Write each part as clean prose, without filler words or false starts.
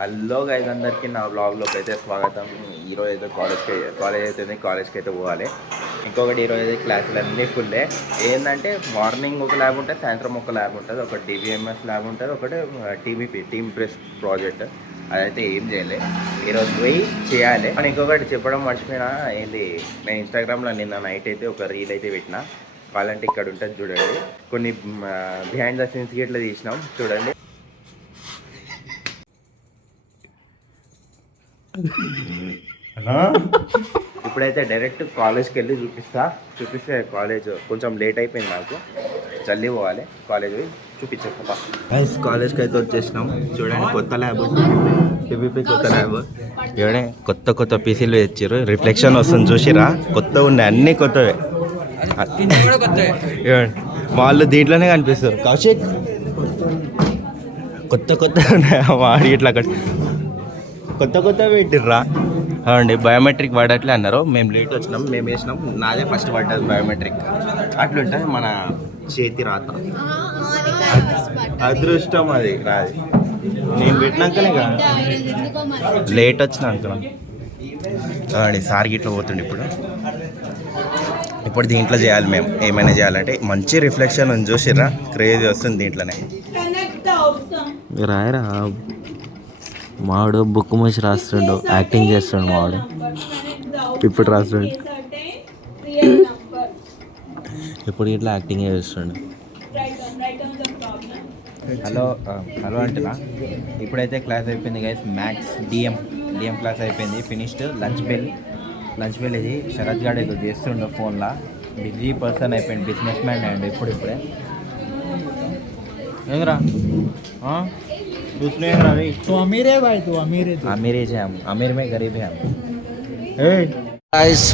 Hello guys, అందరికీ నా బ్లాగ్లోకి అయితే స్వాగతం. ఈరోజు అయితే కాలేజ్కి అయితే పోవాలి. ఇంకొకటి ఈరోజు అయితే క్లాసులు అన్నీ ఫుల్లే. ఏంటంటే మార్నింగ్ ఒక ల్యాబ్ ఉంటుంది, సాయంత్రం ఒక ల్యాబ్ ఉంటుంది. ఒకటి డిబిఎంఎస్ ల్యాబ్ ఉంటుంది, ఒకటి టీమ్ ప్రెస్ ప్రాజెక్ట్. అదైతే ఏం చేయలే, ఈరోజు పోయి చేయాలి. కానీ ఇంకొకటి చెప్పడం మర్చిపోయినా, ఏంటి నేను ఇన్స్టాగ్రామ్లో నిన్న నైట్ అయితే ఒక రీల్ అయితే పెట్టినా. కావాలంటే ఇక్కడ ఉంటుంది చూడండి. కొన్ని బిహైండ్ ద సీన్స్ ఇట్లా తీసినాం చూడండి. ఇప్పుడైతే డైరెక్ట్ కాలేజ్కి వెళ్ళి చూపిస్తే కాలేజ్ కొంచెం లేట్ అయిపోయింది. నాకు జల్దీ పోవాలి, కాలేజ్ పోయి చూపించేస్తా. కాలేజ్కి అయితే వచ్చేసినాం. చూడండి, కొత్త ల్యాబ్, టీవీపీ కొత్త ల్యాబ్. చూడండి, కొత్త పీసీలు తెచ్చారు. రిఫ్లెక్షన్ వస్తుంది చూసిరా, కొత్త ఉన్నాయి, అన్నీ కొత్తవే. వాళ్ళు దీంట్లోనే కనిపిస్తారు. కౌశిక్, కొత్త ఉన్నాయి వాడి ఇట్లా కొత్త పెట్టిర్రా. అవునండి, బయోమెట్రిక్ వాడట్లే అన్నారు. మేము లేట్ వచ్చినాం, మేము వేసినాం. నాదే ఫస్ట్ పడ్డది బయోమెట్రిక్. అట్లుంటుంది మన చేతి రాత, అదృష్టం అది రాదు. నేను పెట్టినాకనే కదా, లేట్ వచ్చినా అనుకున్నాం. అవునండి, సార్ గిట్లా పోతుండే. ఇప్పుడు దీంట్లో చేయాలి. మేము ఏమైనా చేయాలంటే మంచి రిఫ్లెక్షన్ ఉంది చూసిర్రా, క్రేజీ వస్తుంది దీంట్లోనే. రాయరా మావాడు బుక్ మూసి రాస్తుండు, యాక్టింగ్ చేస్తుండు మావాడు. ఇప్పుడు రాస్తుండు, ఇప్పుడు ఇట్లా యాక్టింగ్ చేస్తుండు. హలో అంటున్నా. ఇప్పుడైతే క్లాస్ అయిపోయింది గైస్. మ్యాథ్స్ డిఎం క్లాస్ అయిపోయింది, ఫినిష్డ్. లంచ్ బెల్ ఇది శరత్ గాడు ఏదో చేస్తుండో ఫోన్లో. బిజీ పర్సన్ అయిపోయింది, బిజినెస్ మ్యాన్ అండ్ ఇప్పుడే ఏంద్రా दूसरे रवि तो अमीर है भाई, तू अमीर है हम अमीर में गरीब है हम.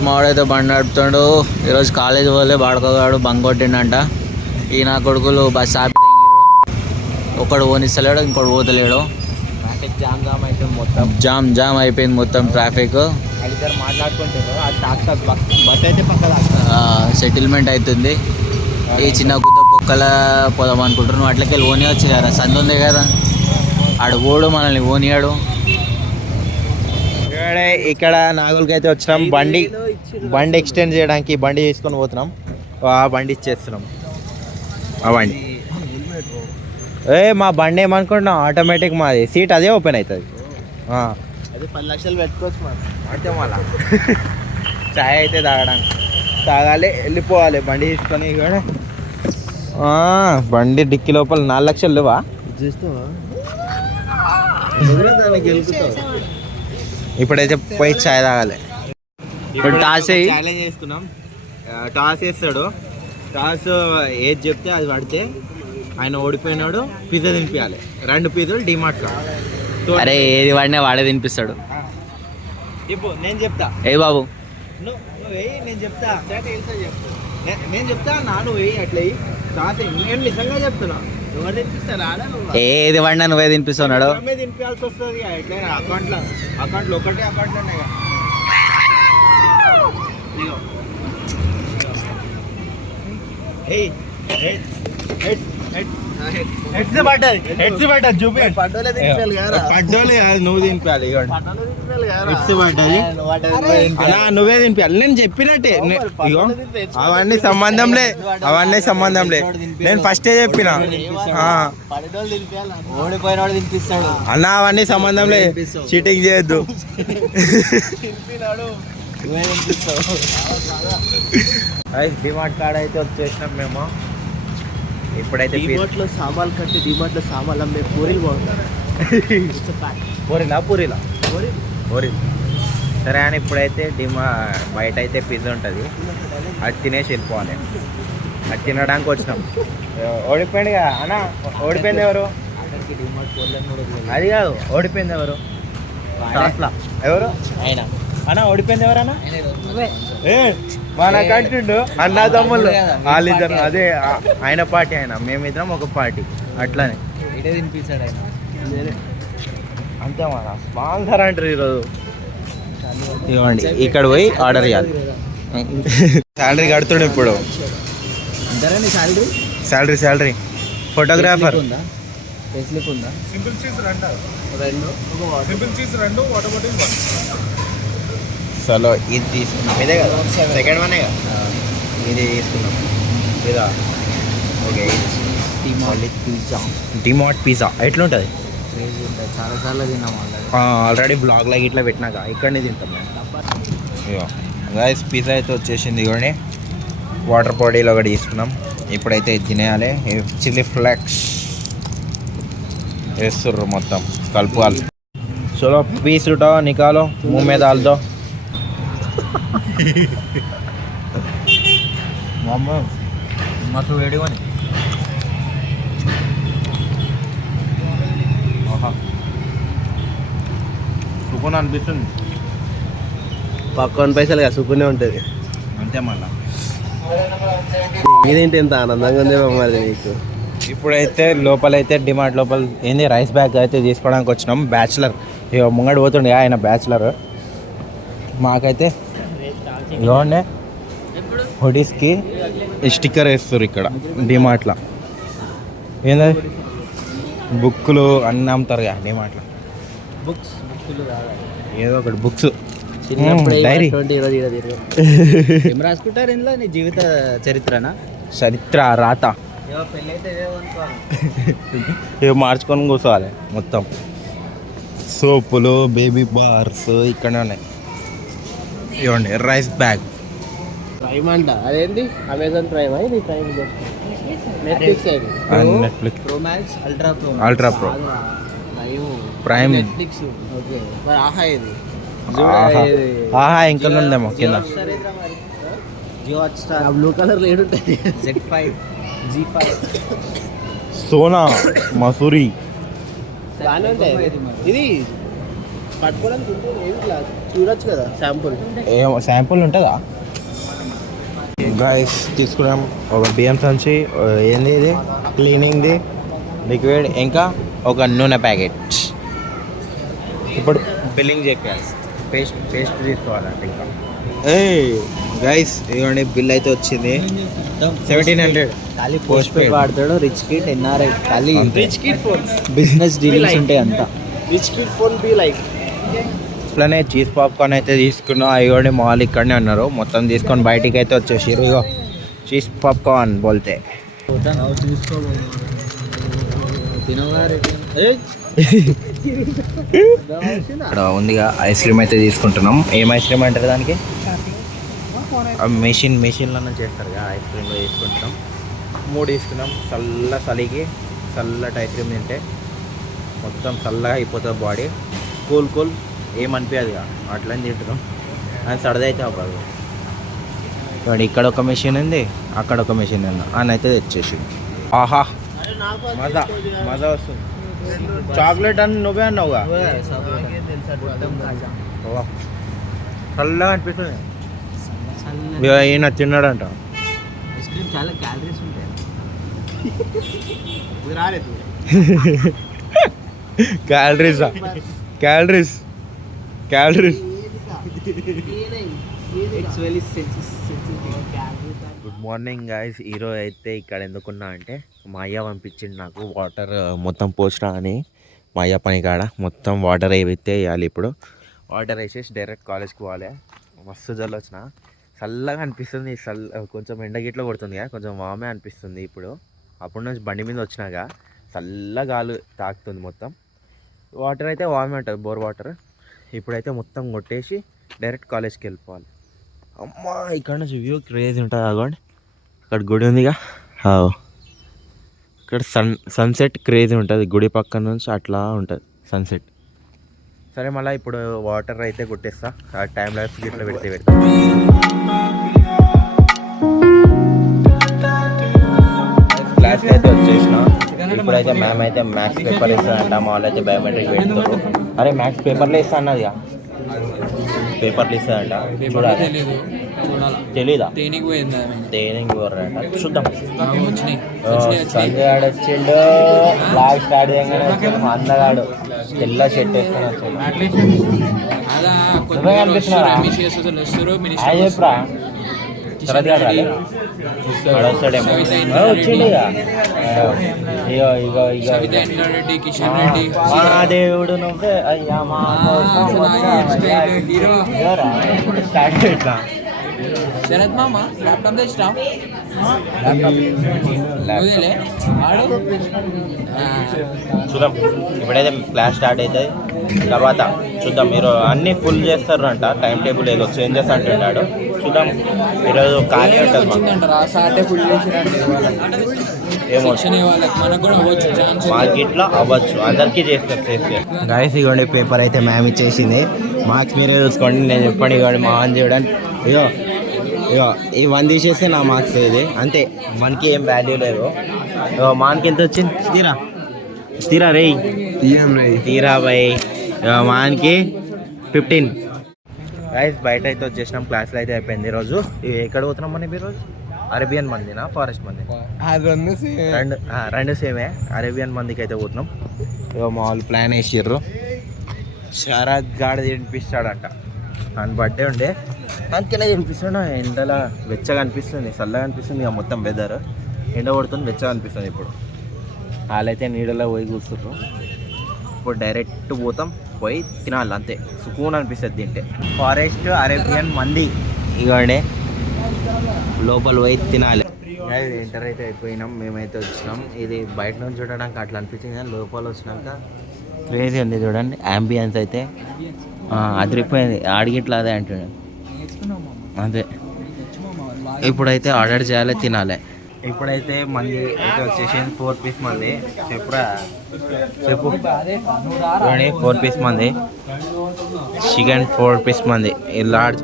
మావాడైతే బండి నడుపుతాడు. ఈరోజు కాలేజ్ పోలే, బాడుకోగాడు బంక్ కొట్టిండంట. ఈ నా కొడుకులు బస్ ఆపి ఒకడు పోనిస్తలేడు, ఇంకోటి పోతలేడు. ట్రాఫిక్ జామ్ అయిపోయింది మొత్తం, జామ్ అయిపోయింది మొత్తం ట్రాఫిక్. ఇద్దరు మాట్లాడుకుంటారు, బస్ అయితే పక్కన సెటిల్మెంట్ అవుతుంది. ఈ చిన్న గుద్ద పొక్కల పోదాం అనుకుంటారు. నువ్వు అట్లకి వెళ్ళి ఓని వచ్చి కదా, సందు ఉంది కదా, ఆడు ఓడు మనల్ని ఓనియాడు. ఇక్కడ నాగులకి అయితే వచ్చినాం. బండి ఎక్స్టెండ్ చేయడానికి బండి తీసుకొని పోతున్నాం. ఆ బండి ఇచ్చేస్తున్నాం. ఆ బండి మా బండి ఏమనుకుంటున్నాం, ఆటోమేటిక్ మాది సీట్ అదే ఓపెన్ అవుతుంది. అది 10 లక్షలు పెట్టుకోవచ్చు మనం. అంటే మళ్ళా చాయ్ అయితే తాగాలి, వెళ్ళిపోవాలి బండి తీసుకొని. బండి డిక్కి లోపల 4 లక్షలు లేవా? ఇప్పుడైతే పోయి చాయ్ తాగాలి. ఇప్పుడు ఛాలెంజ్ చేసుకున్నాం. టాస్ వేస్తాడు, టాస్ ఏది చెప్తే అది పడితే ఆయన ఓడిపోయినాడు. పిజ్జా తినిపించాలి, 2 పిజ్జాలు డిమార్ట్లో. అరే ఏది వాడినా వాడే తినిపిస్తాడు. ఇప్పుడు నేను చెప్తా, ఏ బాబు నువ్వు వెయ్యి, నేను చెప్తా, నేను చెప్తా నువ్వు వెయ్యి. అట్లా టాస్ నేను నిజంగా చెప్తున్నా. ఎవరు తినిపిస్తారు? ఏది వాడినా నువ్వే తినిపిస్తున్నాడు. తినిపించాల్సి వస్తుంది. ఎట్లయినా అకౌంట్లో ఒకటే అకౌంట్లో ఉన్నాయి కదా. పడ్డోలే కాదు, నువ్వు తినిపించాలి. నువ్వే తినిపించాలి. నేను చెప్పినట్టే. అవన్నీ సంబంధం లే. నేను ఫస్టే చెప్పిన అన్న, అవన్నీ సంబంధం లే, చీటింగ్ చేయొద్దు. డిమార్ట్ కాడ అయితే వచ్చేసినాం మేము. ఇప్పుడైతే డిమార్ట్లో సామాన్లు కంటే డిమార్ట్లో సామాన్లు అమ్మే పూరీలు బాగుంటారు. పూరీలా సరే అని ఇప్పుడైతే బయట అయితే పిజ్జా ఉంటుంది, అది తినేసి వెళ్ళిపోవాలి. అది తినడానికి వచ్చినాం. ఓడిపోయింది కదా అన్న, ఓడిపోయింది ఎవరు? అది కాదు, ఓడిపోయింది ఎవరు? ఎవరు అన్న? ఓడిపోయింది ఎవరన్నా? మన కంటుండు అన్న తమ్ముళ్ళు వాళ్ళిద్దరు. అదే ఆయన పార్టీ, మేమిద్దరం ఒక పార్టీ. అట్లానే తినిపిస్తాడు ఆయన అంతే. మన స్పాన్సర్ అంటారు ఈరోజు. ఇవ్వండి, ఇక్కడ పోయి ఆర్డర్ చేయాలి. శాలరీ కడుతుండే ఇప్పుడు. శాలరీ ఫోటోగ్రాఫర్ స్లిప్ ఉందా? సింపుల్ చీజ్ రెండు, సింపుల్ చీజ్ రెండు, వాటర్ బాటిల్ 1. చలో ఇది తీసుకున్నాం. ఇదే కదా సెకండ్ వనే కదా, ఇది తీసుకున్నాం. ఇదా ఓకే. డిమార్ట్ పిజ్జా ఎట్లుంటుంది? క్రేజీ ఉంటుంది, చాలాసార్లు తిన్నాం ఆల్రెడీ బ్లాగ్లో ఇట్లా పెట్టినాక ఇక్కడనే తింటాం మేము. గైస్ పిజ్జా అయితే వచ్చేసింది. ఇవన్నీ వాటర్ బాడీలో ఒకటి తీసుకున్నాం. ఇప్పుడైతే ఇది తినేయాలి. చిల్లీ ఫ్లేక్స్ వేస్తుర్రు మొత్తం కలుపుకోవాలి. చలో పీస్ ఉటో నికాలో ముँह में डाल दो. మస్తు వేడిగా సుకున్ అనిపిస్తుంది. పక్కన పైసలు కదా సుకునే ఉంటుంది. అంతే మళ్ళా ఇదేంటి ఎంత ఆనందంగా ఉంది మరి నీకు. ఇప్పుడైతే లోపలైతే డిమార్ట్ లోపల ఏంది రైస్ బ్యాగ్ అయితే తీసుకోవడానికి వచ్చినాం. బ్యాచులర్ ఇక ముంగడు పోతుండే ఆయన బ్యాచులర్. మాకైతే ఇవ్వండి హుడీస్కి స్టిక్కర్ వేస్తారు ఇక్కడ డిమార్ట్లో. ఏంది బుక్కులు అన్నీ అమ్ముతారు కదా డిమార్ట్లో. బుక్స్ ఏదో ఒకటి బుక్స్, డైరీ ఏం రాసుకుంటారు ఇందులో? నీ జీవిత చరిత్రనా? చరిత్ర రాత పెళ్ళైతే ఇవి మార్చుకొని కూర్చోవాలి మొత్తం. సోపులు, బేబీ బార్స్ ఇక్కడనే ఉన్నాయి. ఇవ్వండి రైస్ బ్యాగ్. ప్రైమ్ అంట అదేంటి? అమెజాన్ ప్రైమ్ ఇది prime Netflix Netflix pro max ultra pro prime Netflix. Okay మరి ఆహా ఇది ఆహా ఇంకా ఉందేమో కింద. జియో హాట్స్టార్ బ్లూ కలర్ లేడు ఉంటుంది. Z5 G5 Sona Masuri. బాగానే ఉంటాయి. ఇది పట్టుకోవడానికి ఉంటుంది. ఏమి క్లాస్ చూడొచ్చు కదా శాంపుల్. ఏమో శాంపుల్ ఉంటుందా? గైస్ తీసుకున్నాం ఒక బియ్యం సంచి, ఏంది ఇది క్లీనింగ్ది లిక్విడ్, ఇంకా ఒక నూనె ప్యాకెట్. ఇప్పుడు బిల్లింగ్ చెప్పాలి. పేస్ట్ తీసుకోవాలంటే ఇంకా గైస్ ఇవ్వండి బిల్ అయితే వచ్చింది 1700. ఖాళీ పోస్ట్ పెయిడ్ వాడతాడు. రిచ్ కిడ్ ఎన్ఆర్ఐ ఖాళీ rich kid phone, business dealings ఉంటాయి అంతా. Rich kid phone be like. ఇట్లానే చీజ్ పాప్కార్న్ అయితే తీసుకున్నాం. అయ్యోడి మాల్ ఇక్కడనే ఉన్నారు. మొత్తం తీసుకొని బయటికి అయితే వచ్చేసారు. ఇగో చీజ్ పాప్కార్న్ బోల్తే ఇక్కడ ఉందిగా ఐస్ క్రీమ్ అయితే తీసుకుంటున్నాం. ఏం ఐస్ క్రీమ్ అంటారు దానికి? మెషిన్లో చేస్తారు కదా ఐస్ క్రీమ్లో తీసుకుంటున్నాం. 3 తీసుకున్నాం. చలికి చల్లటి ఐస్ క్రీమ్ తింటే మొత్తం చల్లగా అయిపోతుంది బాడీ. కూల్ ఏమనిపించదు ఇక అట్లని తింటున్నాం. అని సరదా అయితే అవ్వదు. ఇక్కడ ఒక మెషిన్ ఉంది, అక్కడ ఒక మెషిన్ ఉంది. అని అయితే తెచ్చేసి ఆహా మజా వస్తుంది. చాక్లెట్ అని నువ్వే అన్నావుగా, చల్లగా అనిపిస్తుంది. ఈయన తిన్నాడంట. ఐస్ క్రీమ్ చాలా క్యాలరీస్ ఉంటాయి. Calories good morning guys. ఈరోజు అయితే ఇక్కడ ఎందుకున్నా అంటే మా అయ్య పంపించింది నాకు వాటర్ మొత్తం పోసినా అని. మా అయ్య పని కాడ మొత్తం వాటర్ వేయితే వేయాలి. ఇప్పుడు వాటర్ వేసేసి డైరెక్ట్ కాలేజ్కి పోవాలి. మస్తు జల్లు వచ్చిన చల్లగా అనిపిస్తుంది. కొంచెం ఎండగిట్లో కొడుతుంది కదా, కొంచెం వామే అనిపిస్తుంది. ఇప్పుడు అప్పటి నుంచి బండి మీద వచ్చినాక చల్ల గాలు తాకుతుంది మొత్తం. వాటర్ అయితే వామే ఉంటుంది, బోర్ వాటర్. ఇప్పుడైతే మొత్తం కొట్టేసి డైరెక్ట్ కాలేజ్కి వెళ్ళిపోవాలి. అమ్మ ఇక్కడ నుంచి వ్యూ క్రేజీ ఉంటుంది. అగోండి అక్కడ గుడి ఉందిగా, ఇక్కడ సన్సెట్ క్రేజీ ఉంటుంది. గుడి పక్కన నుంచి అట్లా ఉంటుంది సన్సెట్. సరే మళ్ళీ ఇప్పుడు వాటర్ అయితే కొట్టేస్తా. ఆ టైం లైఫ్ ఇట్లా పెడతా. క్లాస్కి అయితే వచ్చేసిన. ఇప్పుడైతే మ్యామ్ అయితే మ్యాథ్స్ పేపర్ ఇస్తానంట. మా వాళ్ళు అయితే బయోమెట్రిక్ పెడతారు. అరే మ్యాథ్స్ పేపర్లో ఇస్తా అన్నది, పేపర్లు ఇస్తానంట. చూడాలి, తెలీదా? దేనికి పోరంట, చూద్దాం. సంజయ్ ఆడు వచ్చిండు. బ్లాగ్ స్టార్ట్ చేయగానే వచ్చాడు అందగాడు. తెల్ల షర్ట్ వేసుకొని వచ్చాడు. కనిపిస్తున్నారా? ఆయన చెప్పురా. తర్వాత వస్తాడేమో. వచ్చిండు ఇక ఇగో ఇగో ఇగో సవితా రెడ్డి, కిషన్ రెడ్డి, మా దేవుడు నువ్వే అయ్యా మా హీరో స్టార్ట్ ఇట్లా శరత్ మామ ల్యాప్టాప్ తెచ్చినా వదిలే ఆడు చూద్దాం ఇప్పుడైతే క్లాస్ స్టార్ట్ అవుతుంది తర్వాత చూద్దాం మీరు అన్నీ ఫుల్ చేస్తారు అంట టైం టేబుల్ ఏదో చేంజెస్ అంటున్నాడు చూద్దాం ఈరోజు ఖాళీ ఉంటుంది మాకు. వచ్చిందంటారా సాటర్డే ఫుల్ చేసిరండి ఏమో వాళ్ళకి మనకు కూడా అవ్వచ్చు ఛాన్స్ మాకు ఇట్లా అవ్వచ్చు అందరికీ చేస్తారు చేస్తే గాయస్ ఇవ్వండి పేపర్ అయితే మ్యామ్ ఇచ్చేసింది మార్క్స్ మీరే చూసుకోండి నేను చెప్పండి ఇవ్వండి మా ఆన్ చేయడానికి ఇగో ఇగో ఈ 1 తీసేస్తే నా మార్క్స్ ఇది అంతే మనకి ఏం వాల్యూ లేదు ఇగో మాన్కి ఎంత వచ్చింది తీరా రే తీరా భయ్ మాన్కి 15. గైస్ బయట అయితే వచ్చేసినాం క్లాస్లో అయితే అయిపోయింది ఈరోజు ఎక్కడ పోతున్నాం మనం ఈరోజు అరేబియన్ మందినా ఫారెస్ట్ మంది రెండు సేమే అరేబియన్ మందికి అయితే పోతున్నాం ఇగో మా వాళ్ళు ప్లాన్ వేసిర్రు శరత్ గాడి తినిపిస్తాడంట ఆయన బర్త్డే ఉండే అందుకెలా తినిపిస్తాడు ఎండలా వెచ్చగా అనిపిస్తుంది చల్లగా అనిపిస్తుంది ఇక మొత్తం వెదర్ ఎండ పడుతుంది వెచ్చగా అనిపిస్తుంది ఇప్పుడు వాళ్ళైతే నీడలో పోయి కూర్చుంటారు ఇప్పుడు డైరెక్ట్ పోతాం పోయి తినాలి అంతే సుకూన్ అనిపిస్తుంది తింటే ఫారెస్ట్ అరేబియన్ మంది ఇవ్వండి లోపల పోయి తినాలి ఎంటర్ అయితే అయిపోయినాం మేమైతే వచ్చినాం ఇది బయట నుంచి చూడడానికి అట్లా అనిపించింది కానీ లోపల వచ్చినాక క్రేజీ ఉంది చూడండి అంబియన్స్ అయితే అదిరిపోయింది ఆడిగిట్లా అదే అంటున్నాడు అదే ఇప్పుడైతే ఆర్డర్ చేయాలి తినాలి ఇప్పుడైతే మంది అయితే వచ్చేసి 4 పీస్ మంది చెప్పురా చెప్పు 4 పీస్ మంది చికెన్ 4 పీస్ మంది లార్జ్